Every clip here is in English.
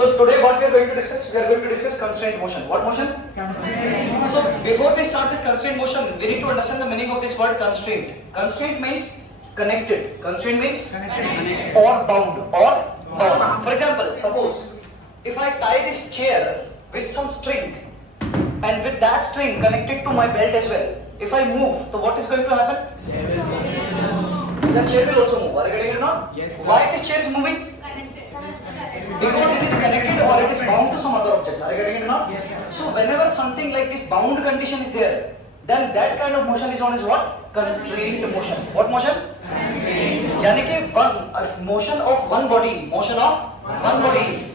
So today what we are going to discuss? We are going to discuss constraint motion. What motion? Constraint. So before we start this constraint motion, we need to understand the meaning of this word constraint. Constraint means connected. Constraint means connected. Or bound. Or bound. For example, suppose if I tie this chair with some string and with that string connected to my belt as well, if I move, so what is going to happen? The chair will also move. Are you getting it now? Yes, sir. Why this chair is moving? Because it is connected or it is bound to some other object. Are you getting it now? Yes, so whenever something like this bound condition is there, then that kind of motion is known as what? Constrained motion. What motion? Constrained. Yani ki motion of one body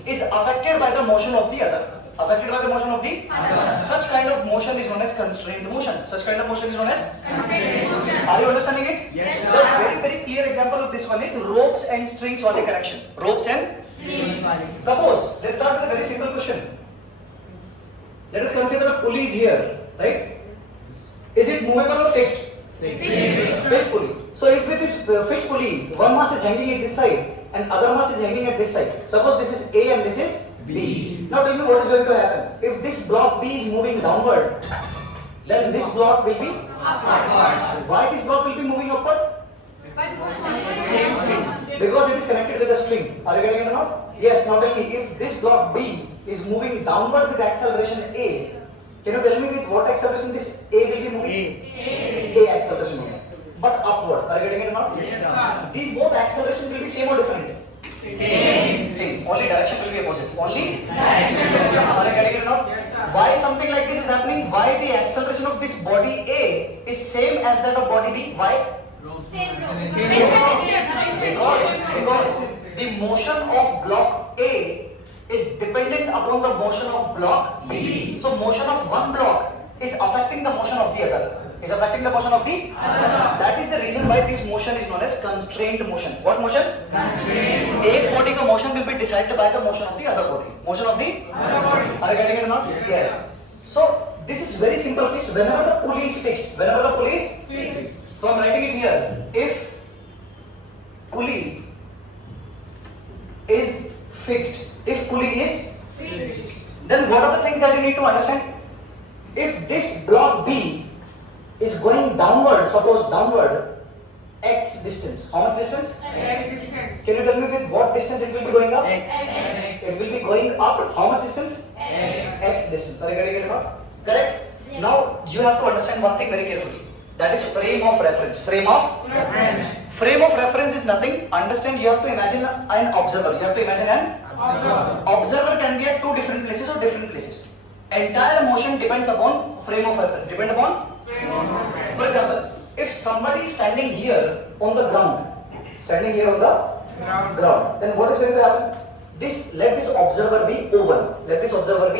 is affected by the motion of the other. Affected by the motion of the other. Such kind of motion is known as constrained motion. Such kind of motion is known as constrained motion. Are you understanding it? Yes, sir. The very, very clear example of this one is ropes and strings on the connection. Ropes and strings. Suppose, let's start with a very simple question. Let us consider a pulley is here, right? Is it movable or fixed? Fixed pulley. So if with this fixed pulley, one mass is hanging at this side and other mass is hanging at this side. Suppose this is A and this is B. Now tell me what is going to happen. If this block B is moving downward, then this block will be upward. Why this block will be moving upward? Because it is connected with a string. Are you getting it or not? Yes. Now tell me, if this block B is moving downward with acceleration A, can you tell me with what acceleration this A will be moving? A acceleration only. But upward. Are you getting it or not? Yes, sir. These both acceleration will be same or different? Same. Only direction will be opposite. Only direction will be opposite. Are you getting it or not? Yes, sir. Why something like this is happening? Why the acceleration of this body A is same as that of body B? Why? Because the motion of block A is dependent upon the motion of block B. So motion of one block is affecting the motion of the other. Is affecting the motion of the other. That is the reason why this motion is known as constrained motion. What motion? Constrained. एक body का motion will be decided by the motion of the other body. Motion of the other body. Are you getting it or not? Yes. So this is very simple case. Whenever the pulley is fixed, so I'm writing it here. If pulley is fixed, then what are the things that you need to understand? If this block B is going downward, suppose downward, x distance. How much distance? X distance. Can you tell me with what distance it will be going up? X. It will be going up. How much distance? X distance. Are you getting it or not? Correct? Yes. Now you have to understand one thing very carefully. That is frame of reference. Frame of reference is nothing. Understand, you have to imagine an observer. You have to imagine an observer can be at two different places or different places. Entire motion depends upon frame of reference. Depend upon? For example, if somebody is standing here on the ground, then what is going to happen? Let this observer be O1. This observer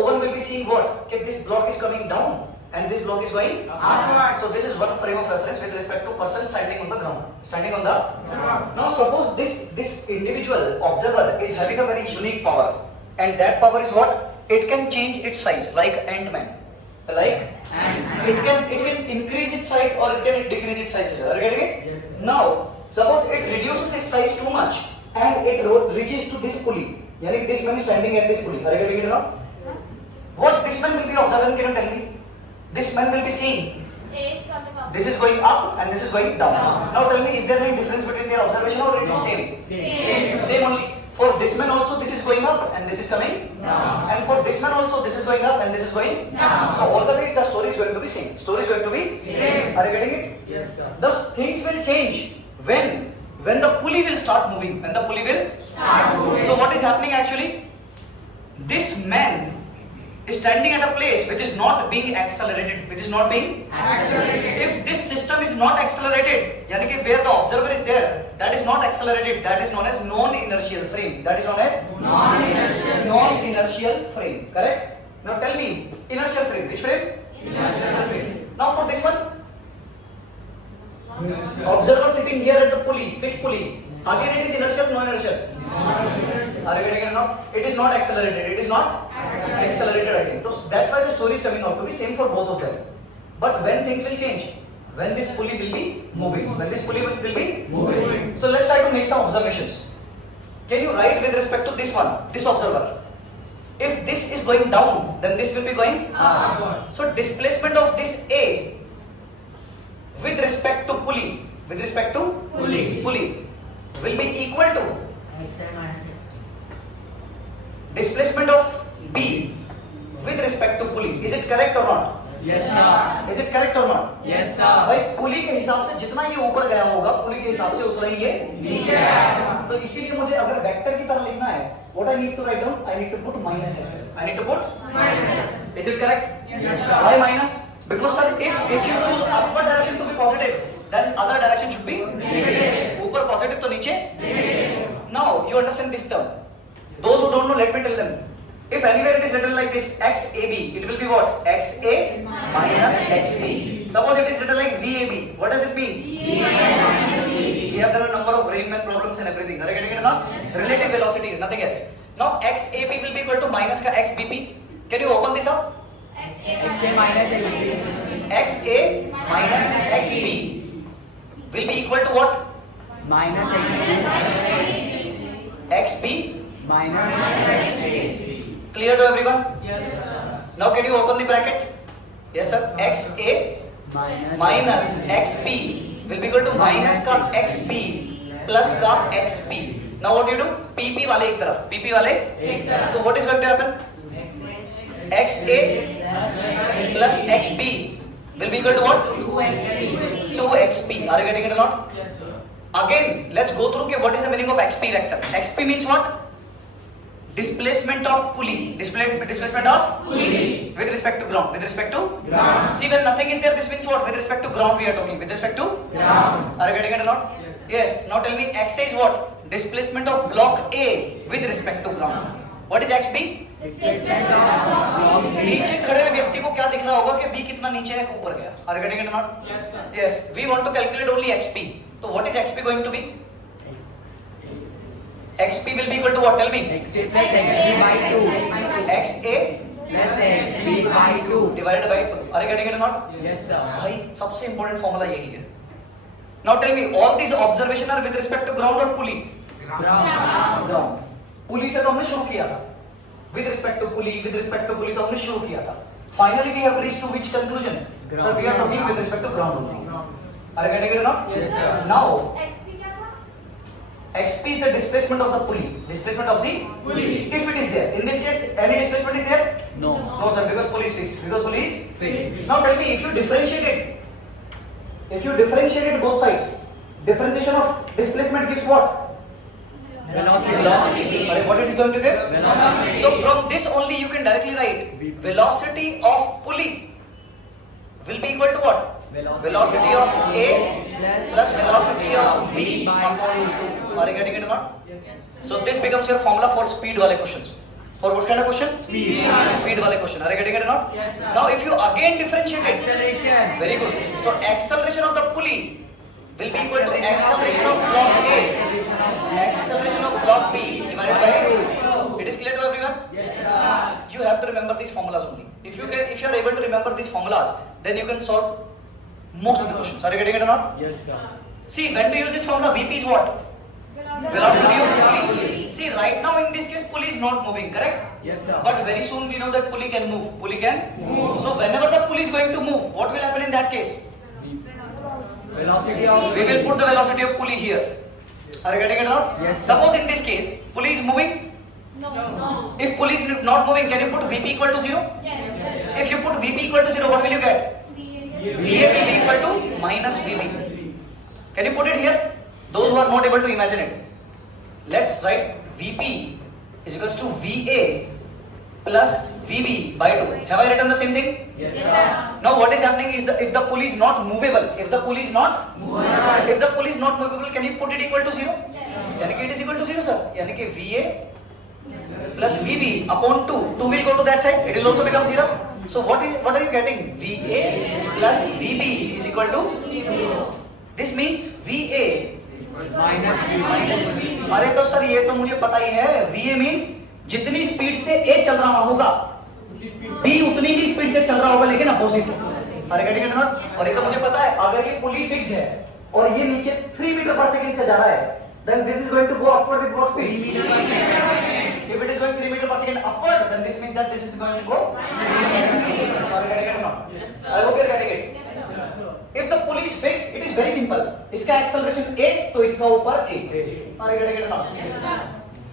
O1 will be seeing what? If this block is coming down and this block is going upward. So this is one frame of reference with respect to person standing on the ground. Now suppose this individual observer is having a very unique power, and that power is what? It can change its size like Ant-Man. It can increase its size or it can decrease its size. Are you getting it? Yes, sir. Now suppose it reduces its size too much and it reaches to this pulley. Yani this man is standing at this pulley. Are you getting it now? What this man will be observing? Can you tell me? This man will be seeing this is going up and this is going down. Now tell me, is there any difference between their observation or it is same? Same only. For this man also this is going up and this is coming down. And for this man also this is going up and this is going down. So all the way the story is going to be same. Are you getting it? Yes, sir. Thus things will change when the pulley will start moving. So what is happening actually? This man is standing at a place which is not being accelerated. If this system is not accelerated, yani ki where the observer is there, that is not accelerated, that is known as non-inertial frame. Non-inertial frame. Correct? Now tell me, inertial frame. Which frame? Inertial frame. Now for this one, observer sitting here at the pulley, fixed pulley. Again it is inertial, non-inertial. Are you getting it now? It is not accelerated. Accelerated again. So that's why the story is coming out to be same for both of them. But when things will change? When this pulley will be moving. So let's try to make some observations. Can you write with respect to this one, this observer? If this is going down, then this will be going up. So displacement of this A with respect to pulley, pulley will be equal to displacement of B with respect to pulley. Is it correct or not? Yes sir. Is it correct or not? Yes sir. भाई पुली के हिसाब से जितना ये ऊपर गया होगा, पुली के हिसाब से उतना ही ये नीचे आएगा। तो इसीलिए मुझे अगर वेक्टर की तरह लिखना है, what I need to write down, I need to put minus as well. I need to put minus. Is it correct? Yes sir. Why minus? Because sir, if you choose upward direction to be positive, then other direction should be negative. ऊपर positive तो नीचे negative. Now you understand this term. Those who don't know, let me tell them. If anywhere it is written like this, XAB, it will be what? XA minus XB. Suppose it is written like VAB, what does it mean? We have done a number of Riemann problems and everything. Are you getting it now? Relative velocity, nothing else. Now XAB will be equal to minus ka XBP. Can you open this up? XA minus XB. XA minus XB will be equal to what? Minus XB. XB Minus XA. Clear to everyone? Yes sir. Now can you open the bracket? Yes sir. XA minus XB will be equal to minus का XB plus का XP. Now what do you do? PP वाले एक तरफ, PP वाले एक तरफ. So what is going to happen? XA plus XB will be equal to what? 2XP. 2XP. Are you getting it or not? Yes sir. Again, let's go through what is the meaning of XP vector. XP means what? Displacement of pulley. Displacement of pulley with respect to ground. With respect to ground. See, when nothing is there, this means what? With respect to ground we are talking. With respect to ground. Are you getting it or not? Yes. Yes. Now tell me, XA is what? Displacement of block A with respect to ground. What is XB? Displacement of block B. नीचे खड़े हुए व्यक्ति को क्या दिख रहा होगा कि B कितना नीचे है, ऊपर गया. Are you getting it or not? Yes sir. Yes. We want to calculate only XP. So what is XP going to be? XP will be equal to what? Tell me. XA plus XB by 2. XA Plus XB by 2. divided by 2. Are you getting it or not? Yes sir. भाई सबसे important formula यही है. Now tell me, all these observation are with respect to ground or pulley? Ground. Ground. पुली से तो हमने शुरू किया था. With respect to pulley तो हमने शुरू किया था. Finally we have reached to which conclusion? Ground. Sir, we are talking with respect to ground only. Are you getting it or not? Yes sir. Now XP is the displacement of the pulley. Displacement of the Pulley. If it is there. In this case, any displacement is there? No. No sir, because pulley is fixed. Because pulley is Fixed. Now tell me, if you differentiate both sides, differentiation of displacement gives what? Velocity. Sorry, what it is going to give? Velocity. So from this only you can directly write velocity of pulley will be equal to what? Velocity of A plus velocity of B upon 2. Are you getting it or not? Yes. So this becomes your formula for speed wale questions. For what kind of question? Speed. Speed wale question. Are you getting it or not? Yes, sir. Now if you again differentiate it, Acceleration. very good. So acceleration of the pulley will be equal to acceleration of block A, acceleration of block B divided by 2. It is clear to everyone? Yes sir. You have to remember these formulas only. If you are able to remember these formulas, then you can solve most of the questions. Are you getting it or not? Yes sir. See, when to use this formula, VP is what? Velocity of pulley. See, right now in this case, pulley is not moving, correct? Yes sir. But very soon we know that pulley can move. Pulley can move. So whenever the pulley is going to move, what will happen in that case? Velocity of We will put the velocity of pulley here. Are you getting it or not? Yes, sir. Suppose in this case, pulley is moving. If pulley is not moving, can you put VP equal to 0? If you put VP equal to 0, what will you get? VA will be equal to minus VB. Can you put it here? Those who are not able to imagine it. Let's write VP is equals to VA plus VB by 2. Have I written the same thing? Yes sir. Now what is happening is if the pulley is not movable, if the pulley is not movable, can you put it equal to 0? यानी कि it is equal to 0 sir. यानी कि VA plus VB upon 2. 2 will go to that side. It will also become 0. So what are you getting? VA plus VB is equal to 0. This means VA Minus B. अरे तो sir ये तो मुझे पता ही है. VA means जितनी speed से A चल रहा होगा, B उतनी ही स्पीड से चल रहा होगा लेकिन अपोजिट. अरे गेटिंग इट? और ये तो मुझे पता है. अगर ये पुली फिक्स्ड है और ये नीचे 3 मीटर पर सेकंड से जा रहा है, then this is going to go upward with what 3 speed? meters per second. If it is going 3 meters per second upward, then this means that this is going to go. Are you getting it or not? I hope you are getting it. If the pulley is fixed, it is very simple. इसका acceleration a, तो इसका ऊपर a. Are you getting it or not?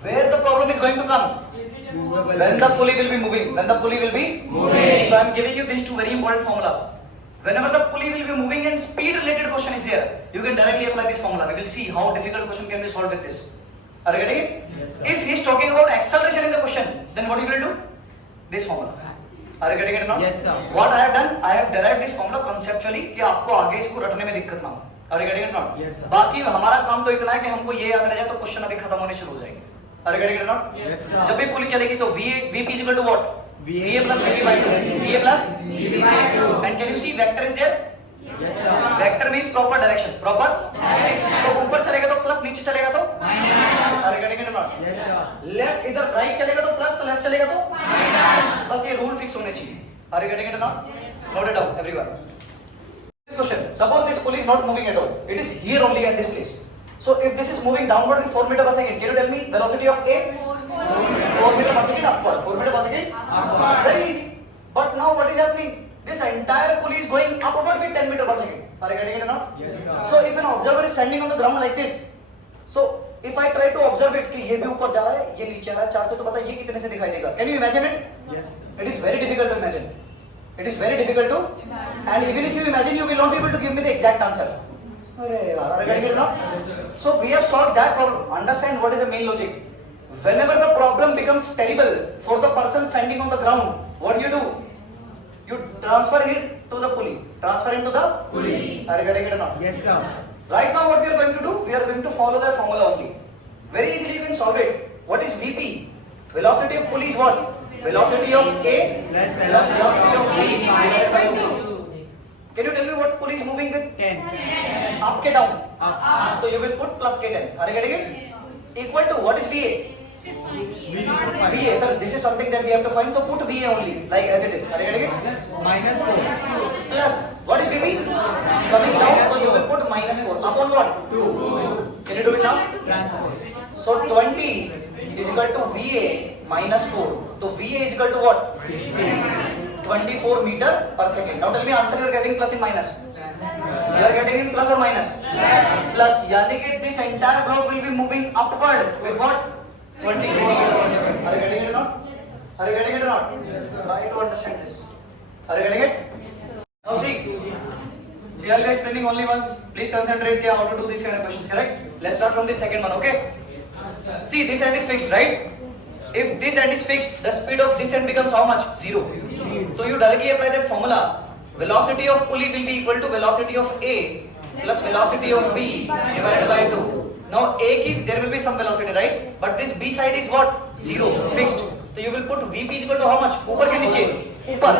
Where the problem is going to come? When the pulley will be moving. When the pulley will be moving. So I am giving you these two very important formulas. Whenever the pulley will be moving and speed related question is there, you can directly apply this formula. We will see how difficult question can be solved with this. Are you getting it? Yes, sir. If he is talking about acceleration in the question, then what he will do? This formula. Are you getting it or not? Yes, sir. What I have done, I have derived this formula conceptually कि आपको आगे इसको रटने में दिक्कत ना हो. Are you getting it or not? Yes, sir. बाकी हमारा काम तो इतना है कि हमको ये याद रह जाए तो क्वेश्चन अभी खत्म होने शुरू हो जाएंगे. Are you getting it or not? Yes, sir. जब भी पुली चलेगी तो VP is equal to what? VA plus VB by 2. VA plus VB by 2. And can you see vector is there? Yes, sir. Vector means proper direction. Proper direction. तो ऊपर चलेगा तो plus, नीचे चलेगा तो Minus. Are you getting it or not? Yes, sir. Left इधर right चलेगा तो प्लस, तो लेफ्ट चलेगा तो माइनस. बस ये रूल फिक्स होने चाहिए. Are you getting it or not? Note it down, everyone. This question. Suppose this pulley is not moving at all. It is here only at this place. So if this is moving downward with 4 meters per second, can you tell me velocity of A? 4 meters per second upward. 4 meters per second upward. Very easy. But now what is happening? This entire pulley is going upward with 10 meters per second. Are you getting it or not? Yes, sir. So if an observer is standing on the ground like this, so if I try to observe it कि ये भी ऊपर जा रहा है, ये नीचे आ रहा है, 4 से तो पता है ये कितने से दिखाई देगा? Can you imagine it? Yes, sir. It is very difficult to imagine. It is very difficult to, and even if you imagine, you will not be able to give me the exact answer. अरे यार, are you getting it or not? So we have solved that problem. Understand what is the main logic. Whenever the problem becomes terrible for the person standing on the ground, what do? You transfer it to the pulley. Transfer into the pulley. Are you getting it or not? Yes, sir. Right now, what we are going to do? We are going to follow the formula only. Very easily you can solve it. What is VP? Velocity of pulley is what? Velocity of A Plus velocity of B divided by 2. Can you tell me what pulley is moving with? 10. Up ke down. Up. So you will put plus K10. Are you getting it? Equal to what is VA? We need to find. VA, sir. This is something that we have to find. So put VA only, like as it is. Are you getting it? Minus 4. Plus what is VB? Coming down. So you will put minus 4. Upon what? 2. Can you do it now? Transpose. So 20 is equal to VA minus 4. So VA is equal to what? 16. 24 meter per second. Now tell me answer you are getting plus and minus. You are getting in plus or minus? Plus. यानी कि this entire block will be moving upward with what? 24 meter per second. Are you getting it or not? Are you getting it or not? Try to understand this. Are you getting it? Now see. See, I'll be explaining only once. Please concentrate how to do these kind of questions. Correct? Let's start from the second one. Okay? See, this end is fixed, right? If this end is fixed, the speed of this end becomes how much? 0. So you directly apply that formula. Velocity of pulley will be equal to velocity of A plus velocity of B divided by 2. Now A ki, there will be some velocity, right? But this B side is what? 0, fixed. So you will put VP is equal to how much? ऊपर के नीचे? ऊपर.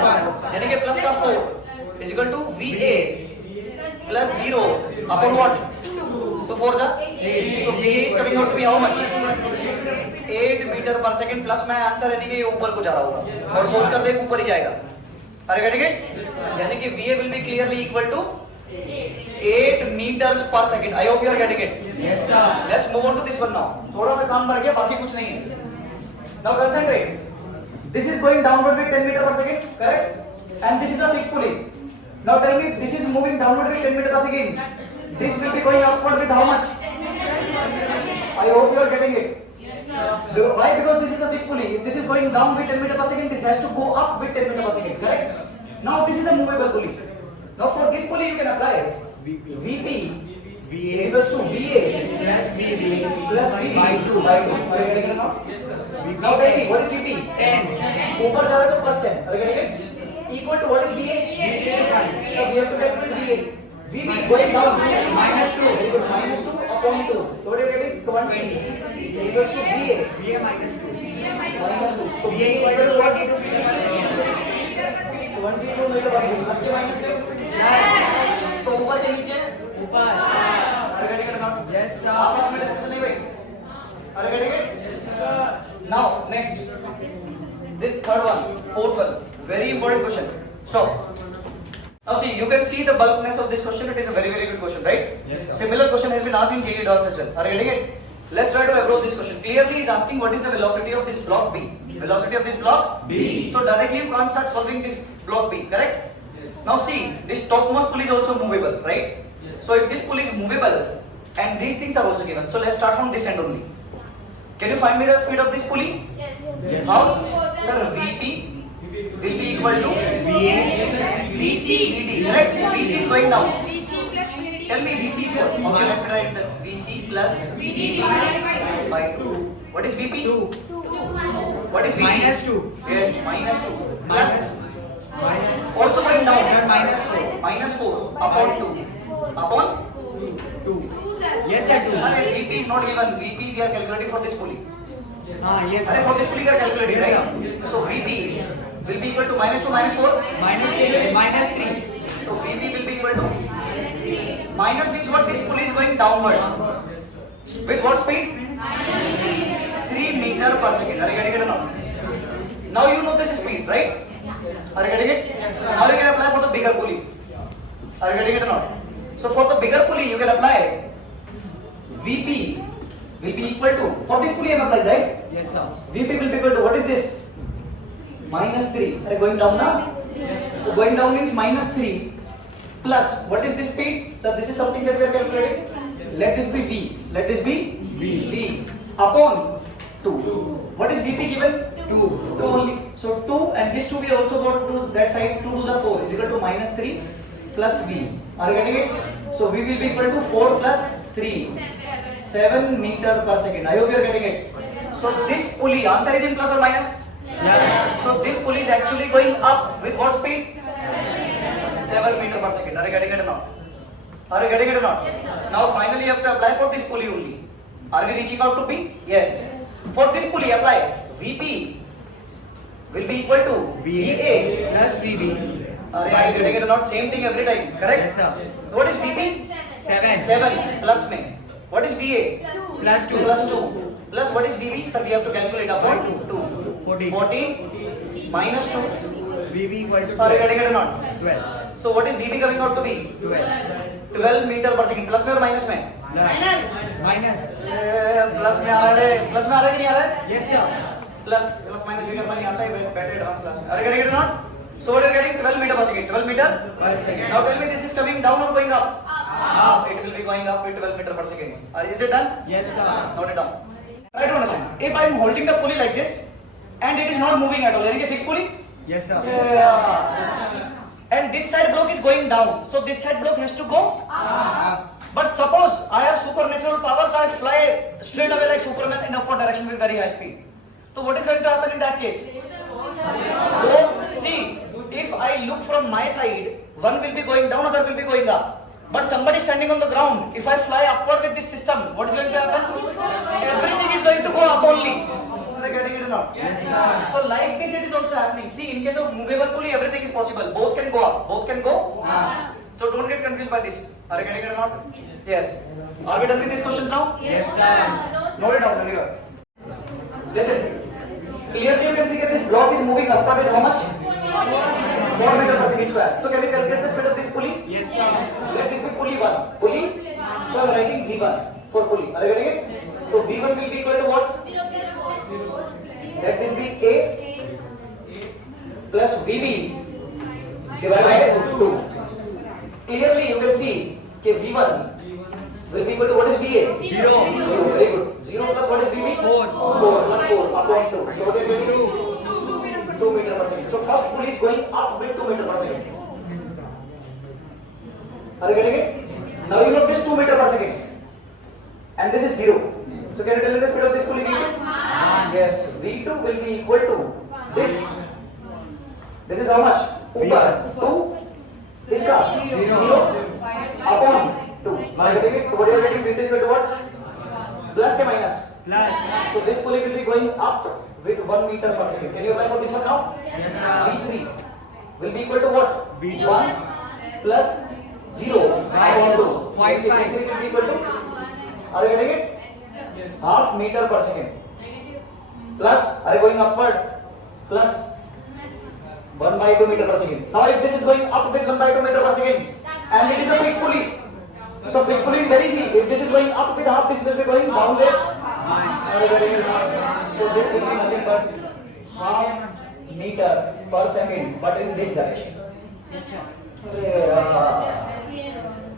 यानी कि plus का 4 is equal to VA plus 0 upon what? So 4 जा? So VA is coming out to be how much? 8 metre per second plus में answer यानी कि ये ऊपर को जा रहा होगा और सोच कर देख ऊपर ही जाएगा. Are you getting it? यानी कि VA will be clearly equal to 8 meters per second. I hope you are getting it. Yes, sir. Let's move on to this one now. थोड़ा सा काम बढ़ गया, बाकी कुछ नहीं है. Now concentrate. This is going downward with 10 meter per second, correct? And this is a fixed pulley. Now tell me, this is moving downward with 10 meter per second. This will be going upward with how much? I hope you are getting it. Why? Because this is a fixed pulley. If this is going down with 10 meter per second, this has to go up with 10 meter per second, correct? Now this is a movable pulley. Now for this pulley you can apply VP is equals to VA Plus VB. plus VB By 2. Are you getting it now? Now tell me, what is VP? 10. ऊपर जा रहा है तो plus 10. Are you getting it? Equal to what is VA? So we have to calculate VA. VB going down. Minus 2. Very good. Minus 2 upon 2. So what are you getting? 20 is equals to VA VA minus 2. minus 2. So VA equal to 22 meter per second. 22 metre per second. Plus के minus के तो ऊपर के नीचे. ऊपर. Are you getting it now? Yes, sir. आपस में discussion नहीं हुई. Are you getting it? Yes, sir. Now next, this third one, fourth one, very important question. Stop. Now see, you can see the bulkness of this question. It is a very good question, right? Yes, sir. Similar question has been asked in JEE Dolls as well. Are you getting it? Let's try to approach this question. Clearly, he is asking what is the velocity of this block B. Velocity of this block B. So directly you can't start solving this block B, correct? Yes. Now see, this topmost pulley is also movable, right? Yes. So if this pulley is movable and these things are also given, so let's start from this end only. Can you find me the speed of this pulley? Yes. How? Sir, VP will be equal to VA. VC VD, correct? VC is going down. VC plus VD Tell me VC is what? Okay, let me write the VC plus VD divided by 2. by 2. What is VP? 2. What is VC? Minus 2. Yes, minus 2. Minus. Plus. Also going down. Sir, minus 4. Minus 4 upon 2. Upon? 2. 2 sir. Yes, sir, 2. Alright, VP is not given. VP we are calculating for this pulley. Yes, Alright, sir. for this pulley we are calculating, Yes, right? So VP will be equal to minus 2 minus 4. Minus 6. Minus 3. So VP will be equal to minus means what? This pulley is going downward. With what speed? 3 meter per second. Are you getting it or not? Now you know this speed, right? Are you getting it? Now you can apply for the bigger pulley. Are you getting it or not? So for the bigger pulley you can apply VP will be equal to, for this pulley I am applying, right? Yes, sir. VP will be equal to, what is this? Minus 3. Are you going down now? So going down means minus 3 plus, what is this speed? So this is something that we are calculating. Let this be V. Let this be V upon 2. What is VP given? 2 only. So 2 and this 2 we also got to that side. 2 2s are 4 is equal to minus 3 plus V. Are you getting it? So V will be equal to 4 plus 3. 7 meter per second. I hope you are getting it. So this pulley, answer is in plus or minus? Yes. So this pulley is actually going up with what speed? 7 meter per second. Are you getting it or not? Are you getting it or not? Now finally you have to apply for this pulley only. Are we reaching out to B? Yes. For this pulley apply. VP will be equal to VA. Plus VB. Are you getting it or not? Same thing every time. Correct? Yes, sir. What is VP? 7. 7 plus में. What is VA? Plus 2. Plus 2. Plus what is VB? Sir, we have to calculate upon 2. 14. 14 minus 2. VB equal to Are you 12. getting it or not? 12. So what is VB coming out to be? 12. 12 meter per second. Plus में और minus में? Minus. Plus में आ रहा है. Plus में आ रहा है कि नहीं आ रहा है? Yes, sir. प्लस माइनस भी करना नहीं आता है. बैटरी एडवांस क्लास में. Are you getting it or not? So what are you getting? 12 meter per second. 12 meter Per second. Now tell me, this is coming down or going up? Up. It will be going up with 12 meter per second. Is it done? Yes, sir. Note it down. Try to understand. If I am holding the pulley like this and it is not moving at all, यानी कि fixed pulley? Yes, sir. Yeah. And this side block is going down, so this side block has to go up. But suppose I have supernatural powers, I fly straight away like Superman in upward direction with very high speed. So what is going to happen in that case? So see, if I look from my side, one will be going down, other will be going up. But somebody standing on the ground, if I fly upward with this system, what is going to happen? Everything is going to go up only. Are you getting it or not? Yes, sir. So like this it is also happening. See, in case of movable pulley, everything is possible. Both can go up, both can go up. So don't get confused by this. Are you getting it or not? Yes. Are we done with these questions now? Yes, sir. Note it down, Oliver. Listen. Clearly you can see that this block is moving upward with how much? 4 meter per second square. So can we calculate the speed of this pulley? Yes, sir. Let this be pulley 1. Pulley? So I am writing V1 for pulley. Are you getting it? So V1 will be equal to what? Let this be A plus VB divided by 2. Clearly you can see that V1 will be equal to what is VA? 0. 0. Very good. 0 plus what is VB? 4. 4 plus 4 upon 2. So what is going to 2 meter per second. So first pulley is going up with 2 meter per second. Are you getting it? Now you know this 2 meter per second. And this is 0. So can you tell me the speed of this pulley V2? Yes. V2 will be equal to this. This is how much? ऊपर 2 इसका 0 upon 2. Are you getting it? So what you are getting? V2 is equal to what? Plus के minus? Plus. So this pulley will be going up with 1 meter per second. Can you apply for this one now? Yes, sir. V3 will be equal to what? V2. 1 plus 0 upon 2. 0.5. V3 will be equal to? Are you getting it? Half meter per second. Plus, are you going upward? Plus 1 by 2 meter per second. Now if this is going up with 1 by 2 meter per second and it is a fixed pulley. So fixed pulley is very easy. If this is going up with half, this will be going down with. So this will be nothing but half meter per second, but in this direction.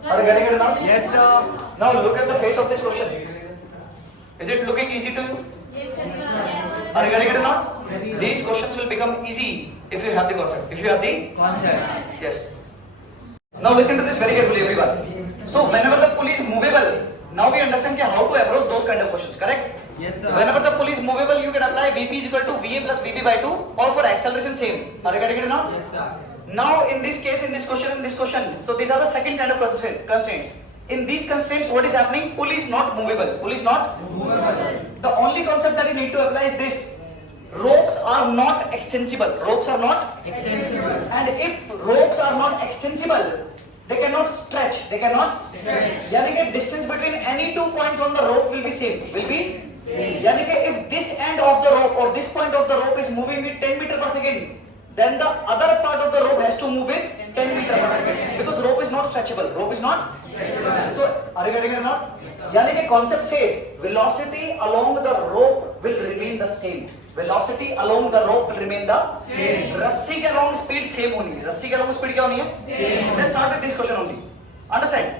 Are you getting it now? Yes, sir. Now look at the face of this question. Is it looking easy to you? Yes, sir. Are you getting it now? These questions will become easy if you have the concept. If you have the Concept. yes. Now listen to this very carefully, everyone. So whenever the pulley is movable, now we understand how to approach those kind of questions. Correct? Yes, sir. Whenever the pulley is movable, you can apply Vp is equal to Va plus Vp by 2, or for acceleration same. Are you getting it now? Yes, sir. Now in this case, in this question, so these are the second kind of constraints. In these constraints, what is happening? Pulley is not movable. Pulley is not Movable. The only concept that you need to apply is this. Ropes are not extensible. Ropes are not Extensible. And if ropes are not extensible, they cannot stretch. They cannot यानी कि distance between any 2 points on the rope will be same. Will be same. यानी कि if this end of the rope or this point of the rope is moving with 10 meter per second, then the other part of the rope has to move with 10 meter per second because rope is not stretchable. Rope is not stretchable. So are you getting it now? यानी कि concept says velocity along the rope will remain the same. Velocity along the rope will remain the same. रस्सी के along speed same होनी है. रस्सी के along speed क्या होनी है? Same. Let's start with this question only. Understand?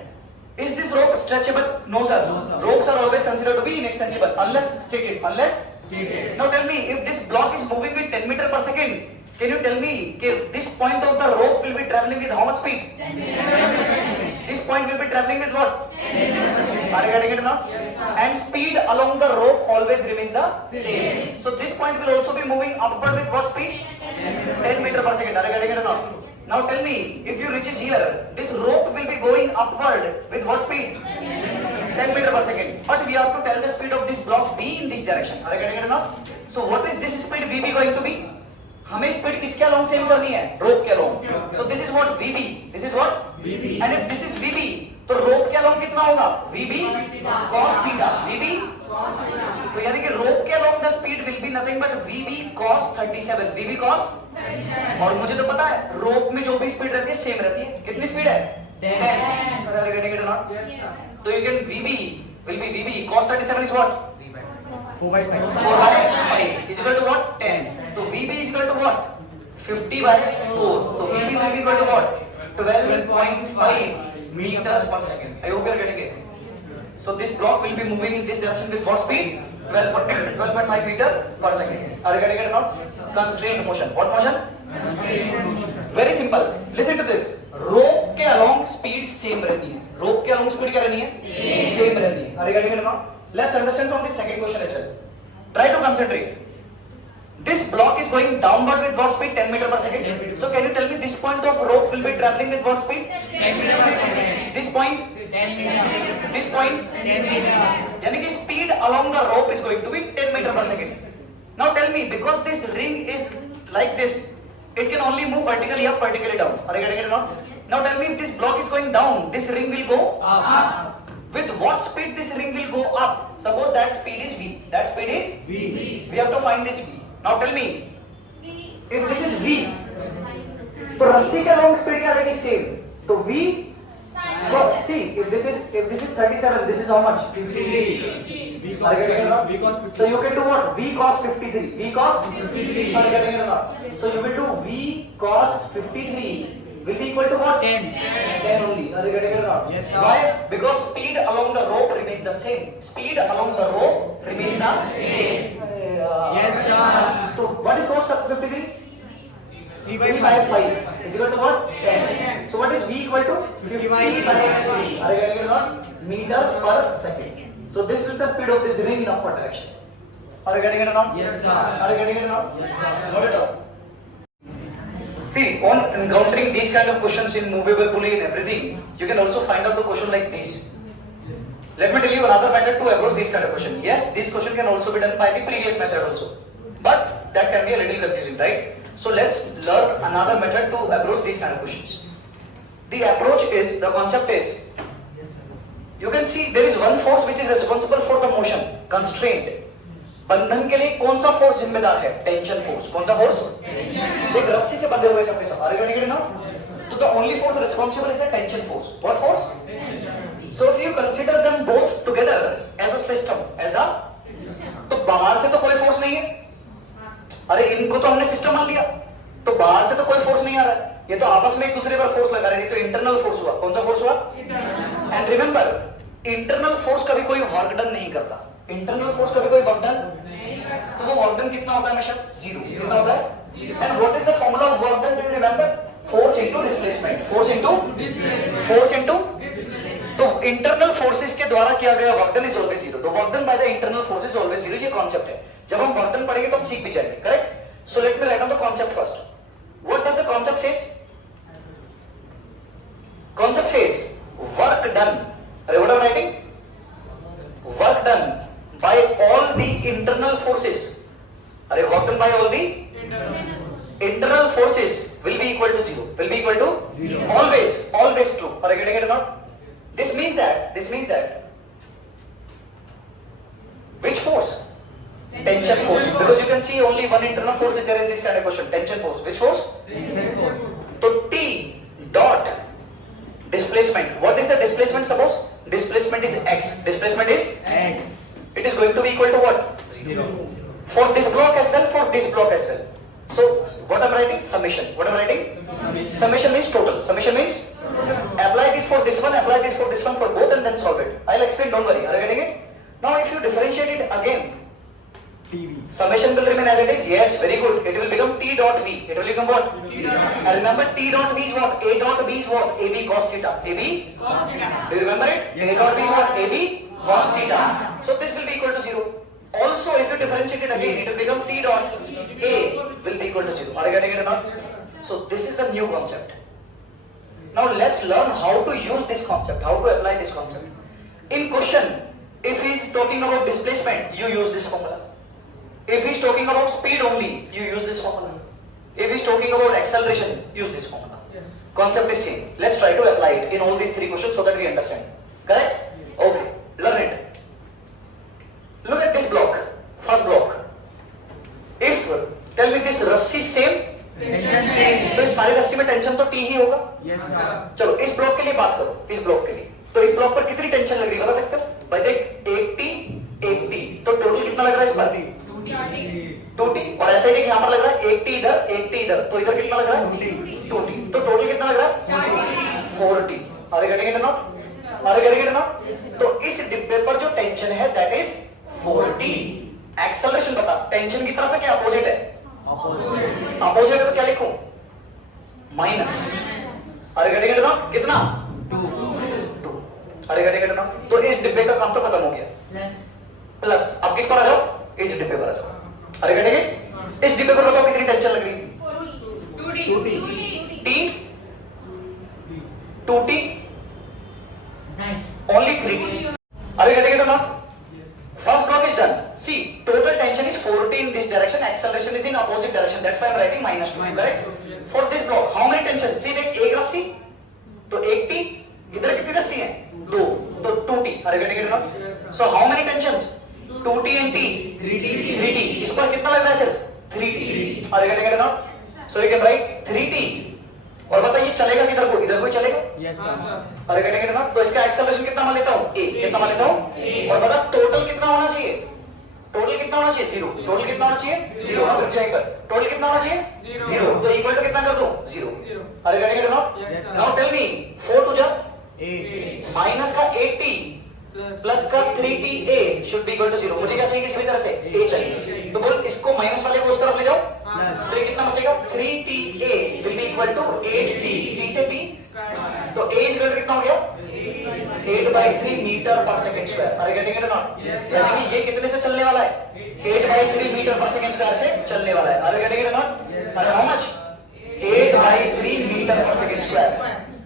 Is this rope stretchable? No, sir. No, sir. Ropes are always considered to be inextensible unless stated. Unless Stated. Now tell me, if this block is moving with 10 meter per second, can you tell me that this point of the rope will be traveling with how much speed? 10 meter per second. This point will be traveling with what? 10 meter per second. Are you getting it now? Yes, sir. And speed along the rope always remains the same. So this point will also be moving upward with what speed? 10 meter per second. Are you getting it now? Now tell me, if you reaches here, this rope will be going upward with what speed? 10 meter per second. But we have to tell the speed of this block B in this direction. Are you getting it now? So what is this speed VB going to be? हमें speed किसके along same करनी है? रोप के along. So this is what VB. This is what VB. And if this is VB, तो रोप के along कितना होगा? VB cos theta. VB तो यानी कि रोप के along the speed will be nothing but VB cos 37. VB cos और मुझे तो पता है रोप में जो भी स्पीड रहती है सेम रहती है. कितनी स्पीड है? 10. Are you getting it or not? Yes, sir. So you can VB will be VB cos 37 is what? 4 by 5. 4 by 5 is equal to what? 10. So VB is equal to what? 50 by 4. So VB will be equal to what? 12.5 meters per second. I hope you are getting it. So this block will be moving in this direction with what speed? 12.5 meter per second. Are you getting it now? Constrained motion. What motion? Very simple. Listen to this. Rope के along speed same रहनी है. Rope के along speed क्या रहनी है? Same रहनी है. Are you getting it now? Let's understand from this second question as well. Try to concentrate. This block is going downward with what speed? 10 meter per second. So can you tell me this point of rope will be traveling with what speed? 10 meter per second. This point? 10 meter. This point? 10 meter. यानी कि speed along the rope is going to be 10 meter per second. Now tell me, because this ring is like this, it can only move vertically up, vertically down. Are you getting it now? Now tell me, if this block is going down, this ring will go Up. With what speed this ring will go up? Suppose that speed is V. That speed is V. We have to find this V. Now tell me, if this is V, तो रस्सी का long speed क्या रहेगी same? तो V, see, if this is 37, this is how much? 53. V Are you getting it now? V cos 53. So you can do what? V cos 53. V cos 53. Are you getting it now? So you will do V cos 53 will be equal to what? 10. 10 only. Are you getting it now? Yes, sir. Why? Because speed along the rope remains the same. Speed along the rope remains the same. Yes, sir. So what is cos 53? 3 3 by 5 is equal to what? 10. So what is V equal to? 50 by 3. Are you getting it not? Meters per second. So this is the speed of this ring in upward direction. Are you getting it now? Yes, sir. Are you getting it now? Yes, sir. Note it down. See, on encountering these kind of questions in movable pulley and everything, you can also find out the question like this. Let me tell you another method to approach this kind of question. Yes, this question can also be done by the previous method also. But that can be a little confusing, right? So let's learn another method to approach these kind of questions. The approach is, the concept is, you can see there is one force which is responsible for the motion, constraint. बंधन के लिए कौन सा force जिम्मेदार है? Tension force. कौन सा force? एक रस्सी से बंधे हुए सबके सब, are you getting it now? So the only force responsible is a tension force. What force? So if you consider them both together as a system, as a, तो बाहर से तो कोई फोर्स नहीं है, अरे इनको तो हमने सिस्टम मान लिया, तो बाहर से तो कोई फोर्स नहीं आ रहा है, ये तो आपस में एक दूसरे पर फोर्स लगा रहे हैं, तो इंटरनल फोर्स हुआ। कौन सा फोर्स हुआ? एंड रिमेंबर, इंटरनल फोर्स कभी कोई वर्क डन नहीं करता, इंटरनल फोर्स कभी कोई वर्क डन, तो वो वर्क डन कितना होता है हमेशा? जीरो। कितना होता है? And what is the formula of work done? Do you remember? Force into displacement, force into, तो इंटरनल फोर्सेस के द्वारा किया गया work done is always zero, तो work done by the internal forces always zero, ये concept है। जब हम वर्क डन पढ़ेंगे तो हम सीख भी जाएंगे, correct? So let me write down the concept first. What does the concept says? Concept says work done, अरे what I am writing? Work done by all the internal forces, are work done by all the internal forces will be equal to zero, will be equal to zero, always true. Are you getting it or not? This means that which force? Tension force, because you can see only one internal force is there in this kind of question. Tension force. Which force? Tension force. So T dot displacement, what is the displacement? Suppose displacement is x, displacement is X. it is going to be equal to what? Zero. For this block as well, for this block as well. So what I'm writing? Summation. What I'm writing? Summation means total. Summation means apply this for this one, apply this for this one, for both, and then solve it. I'll explain, don't worry. Are you getting it? Now if you differentiate it again, TV. summation will remain as it is. Yes, very good. It will become T dot V. It will become what? And remember, T dot V is what? A dot B is what? AB cos theta. AB cos theta. Do you remember it? Yes, A dot B is what? AB cos theta. So this will be equal to 0. Also, if you differentiate it again, it will become T dot A will be equal to 0. Are you getting it or not? So this is the new concept. Now let's learn how to use this concept, how to apply this concept. In question, if he is talking about displacement, you use this formula. If he is talking about speed only, you use this formula. If he is talking about acceleration, use this formula. Concept is same. Let's try to apply it in all these three questions so that we understand. Correct? Okay. Learn it. Look at this block. First block. If tell me this रस्सी same, Tension same. तो इस सारी रस्सी में tension तो T ही होगा। Yes, sir. चलो इस ब्लॉक के लिए बात करो, इस ब्लॉक के लिए। तो इस ब्लॉक पर कितनी टेंशन लग रही है बता सकते हो? भाई देख एक T, तो टोटल कितना लग रहा है इस पर? 2T, और ऐसे ही यहाँ पर लग रहा है एक T इधर, तो इधर कितना लग रहा है? 2T, तो टोटल कितना लग रहा है? 4T। Are you getting it or not? Are you getting it or not? तो इस डिब्बे पर जो टेंशन है that is 4T. एक्सेलरेशन बता, टेंशन की तरफ है क्या अपोजिट है? Opposite. अपोजिट है तो क्या लिखूं? Minus. Are you getting it or not? कितना? 2. 2। Are you getting it or not? तो इस डिब्बे का काम तो खत्म हो गया। प्लस अब किस पर आ जाओ? इस डिब्बे पर आ जाओ। Are you getting it? इस डिब्बे पर बताओ कितनी टेंशन लग रही है? 2T. T 2T only 3T. Are you getting it or not? First block is done. See, total tension is 4T in this direction, acceleration is in opposite direction. That's why I'm writing -2. Correct? For this block, how many tension? See, देख एक रस्सी, तो एक T, इधर कितनी रस्सी है? 2, तो 2T. Are you getting it or not? So how many tensions? 2T and T. 3T. इस पर कितना लग रहा है सिर्फ? 3T. Are you getting it or not? So you can write 3T. और बताइए चलेगा किधर को? इधर को ही चलेगा? Yes, sir. अरे कहते ना, तो इसका एक्सेलरेशन कितना मान लेता हूँ? A। कितना मान लेता हूँ? और बता टोटल कितना होना चाहिए? टोटल कितना होना चाहिए? 0। टोटल कितना होना चाहिए? 0। अब जाएगा टोटल कितना होना चाहिए? 0। तो इक्वल टू कितना कर दूं? 0। अरे कहते ना, नाउ टेल मी 4 टू जा 8. माइनस का 8T प्लस का 3TA should be equal to 0। मुझे क्या चाहिए? किसी भी तरह से A चाहिए, तो बोल इसको माइनस वाले को उस तरफ ले जाओ, तो ये कितना बचेगा? 3TA will be equal to 8T। T से T, तो A इज इक्वल टू कितना हो गया? 8/3 metre per second square. Are getting it or not? यानी कि ये कितने से चलने वाला है? 8/3 मीटर पर सेकंड स्क्वायर से चलने वाला है। अरे गेटिंग इट और नॉट? अरे how much? 8/3 metre per second square.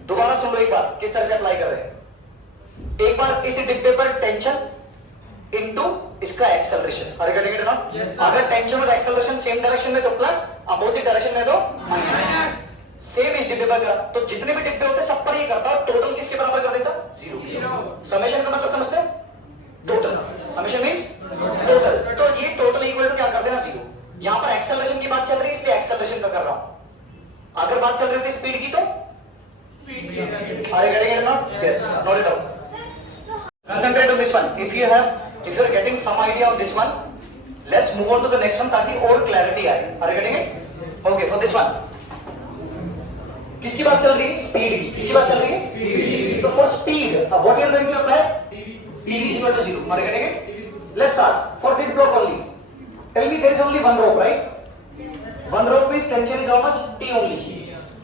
दोबारा सुन लो एक बार, किस तरह से अप्लाई कर रहे हैं। एक बार इस डिब्बे पर टेंशन इनटू इसका एक्सेलरेशन। अरे गेटिंग इट और नॉट? अगर टेंशन और एक्सेलरेशन सेम डायरेक्शन में तो प्लस, अपोजिट डायरेक्शन में तो माइनस। सेम इस डिब्बे पर करा, तो जितने भी डिब्बे होते सब पर ये करता, टोटल किसके बराबर कर देता? 0। समेशन का मतलब समझते हैं? टोटल। Summation means total. तो ये टोटल इक्वल टू क्या कर देना? 0। यहाँ पर एक्सेलरेशन की बात चल रही है इसलिए एक्सेलरेशन का कर रहा हूं। अगर बात चल रही होती स्पीड की तो are you getting it or not? Yes, note it down. Concentrate on this one. If you are getting some idea on this one, let's move on to the next one ताकि और clarity आए. Are you getting it? Okay, for this one. किसकी बात चल रही है? Speed की. किसकी बात चल रही है? स्पीड. तो for speed, what you are going to apply? PV is equal to 0. Are you getting it? Let's start. For this block only. Tell me there is only one rope, right? One rope means tension is how much? T only.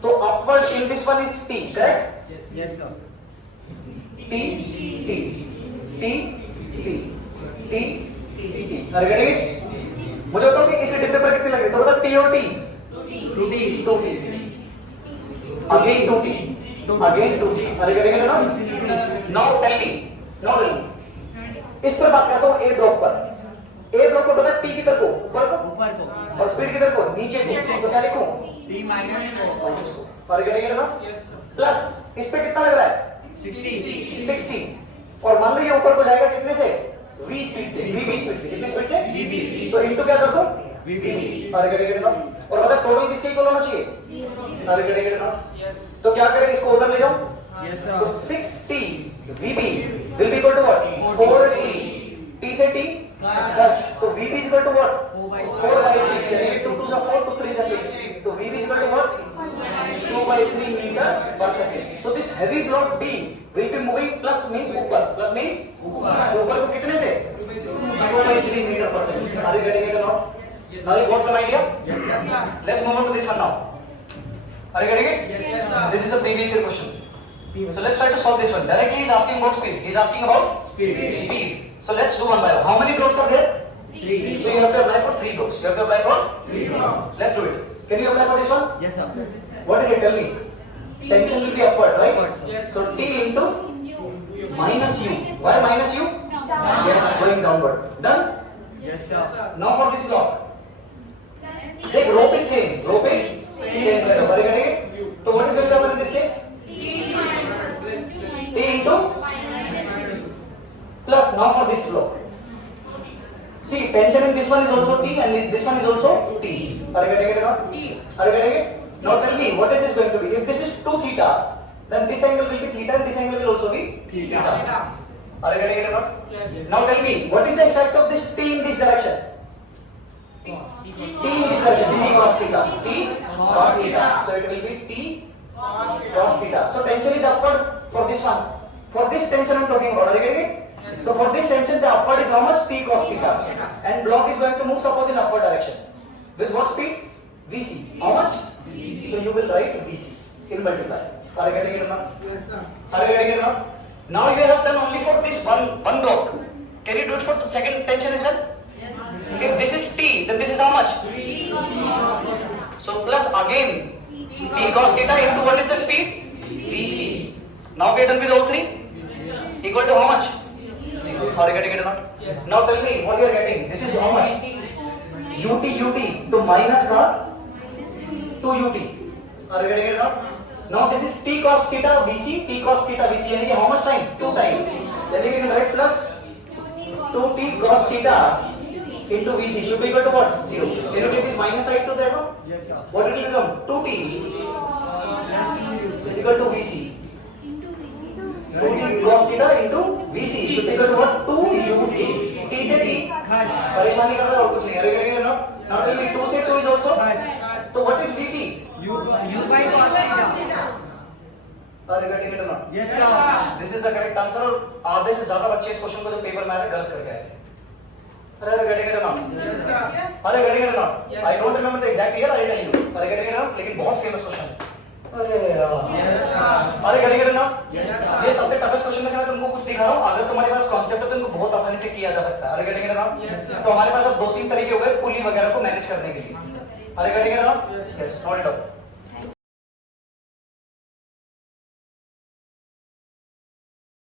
So upward in this one is T, correct? Yes, sir. T, T, T, T, T, T. Are you getting it? मुझे बताओ कि इस डिब्बे पर कितनी लगी? तो बता T और T. 2T. 2T. Again 2T. Again 2T. Are you getting it or not? Now tell me. Now tell me. इस पर बात करता हूँ A ब्लॉक पर. A ब्लॉक पर बता T किधर को? ऊपर को? ऊपर को. और स्पीड किधर को? नीचे को. तो क्या लिखूं? T minus 4. Are you getting it or not? Plus इस पे कितना लग रहा है? 60. 60. और मान लो ये ऊपर को जाएगा कितने से? V स्पीड से. V स्पीड से. कितनी स्पीड से? VB. तो इनटू क्या कर दो? VB. Are you getting it or not? और बता टोटल किसके इक्वल होना चाहिए? Are you getting it or not? तो क्या करें? इसको उधर ले जाओ. Yes, तो sir. 6T VB will be equal to what? 4T. T से T? Touch. तो VB is equal to what? 4/6. यानी 2 2 4, 2 3 6. तो VB is equal to what? 2/3 meter per second. So this heavy block B will be moving plus means ऊपर. Plus means ऊपर. ऊपर को कितने से? 2/3 meter per second. Are you getting it or not? Now you got some idea? Yes, sir. Let's move on to this one now. Are you getting it? Yes, sir. This is a previous year question. So let's try to solve this one. Directly he is asking about speed. He is asking about Speed. Speed. So let's do one by one. How many blocks are there? 3. So you have to apply for 3 blocks. You have to apply for 3 blocks. Let's do it. Can you apply for this one? Yes, sir. What is it? Tell me. Tension will be upward, right? Upward, sir. So T into minus U. Why minus U? Yes, going downward. Done? Yes, sir. Now for this block. The rope is same. Rope is same. Right? Are you getting it? So what is going to happen in this case? T into plus. Now for this block. See, tension in this one is also T and this one is also T. Are you getting it or not? Are you getting it? Now tell me, what is this going to be? If this is 2 theta, then this angle will be theta and this angle will also be Theta. Are you getting it or not? Now tell me, what is the effect of this T in this direction? T in this direction, T cos theta. T cos theta. So it will be T cos theta. So tension is upward for this one. For this tension I am talking about. Are you getting it? So for this tension the upward is how much? T cos theta. And block is going to move suppose in upward direction. With what speed? Vc. How much? Vc. So you will write Vc in multiply. Are you getting it or not? Yes, sir. Are you getting it or not? Now you have done only for this one block. Can you do it for the second tension as well? If this is T, then this is how much? So plus again T cos theta into what is the speed? Vc. Now we are done with all three. Equal to how much? 0. Are you getting it or not? Yes. Now tell me what you are getting. This is how much? ut. तो minus का 2ut. Are you getting it or not? Now this is T cos theta Vc. T cos theta Vc यानी कि how much time? 2 time. यानी कि write plus 2t cos theta into Vc should be equal to what? 0. Can you take this minus side to that one? Yes, sir. What will it become? 2t Plus 2U. is equal to Vc. 2t cos theta into Vc should be equal to what? 2ut. T से T. Cut. परेशानी कर रहा है और कुछ नहीं. अरे करेंगे ना? Now tell me 2 से 2 is also. Cut. तो what is Vc? U by cos theta. Are you getting it or not? Yes, sir. This is the correct answer. और आधे से ज्यादा बच्चे इस क्वेश्चन को जो पेपर में आए थे गलत करके आए थे. Are you getting it or not? Yes, sir. Are you getting it or not? Yes. I don't remember the exact year. I'll tell you. Are you getting it or not? लेकिन बहुत famous question है. अरे यार. Yes, sir. Are you getting it or not? Yes, sir. ये सबसे toughest question में से मैं तुमको कुछ दिखा रहा हूँ. अगर तुम्हारे पास concept है तो इनको बहुत आसानी से किया जा सकता है. Are you getting it or not? Yes, sir. तो हमारे पास अब 2-3 तरीके हो गए पुली वगैरह को मैनेज करने के लिए. Are you getting it or not? Yes. Yes. Note it down.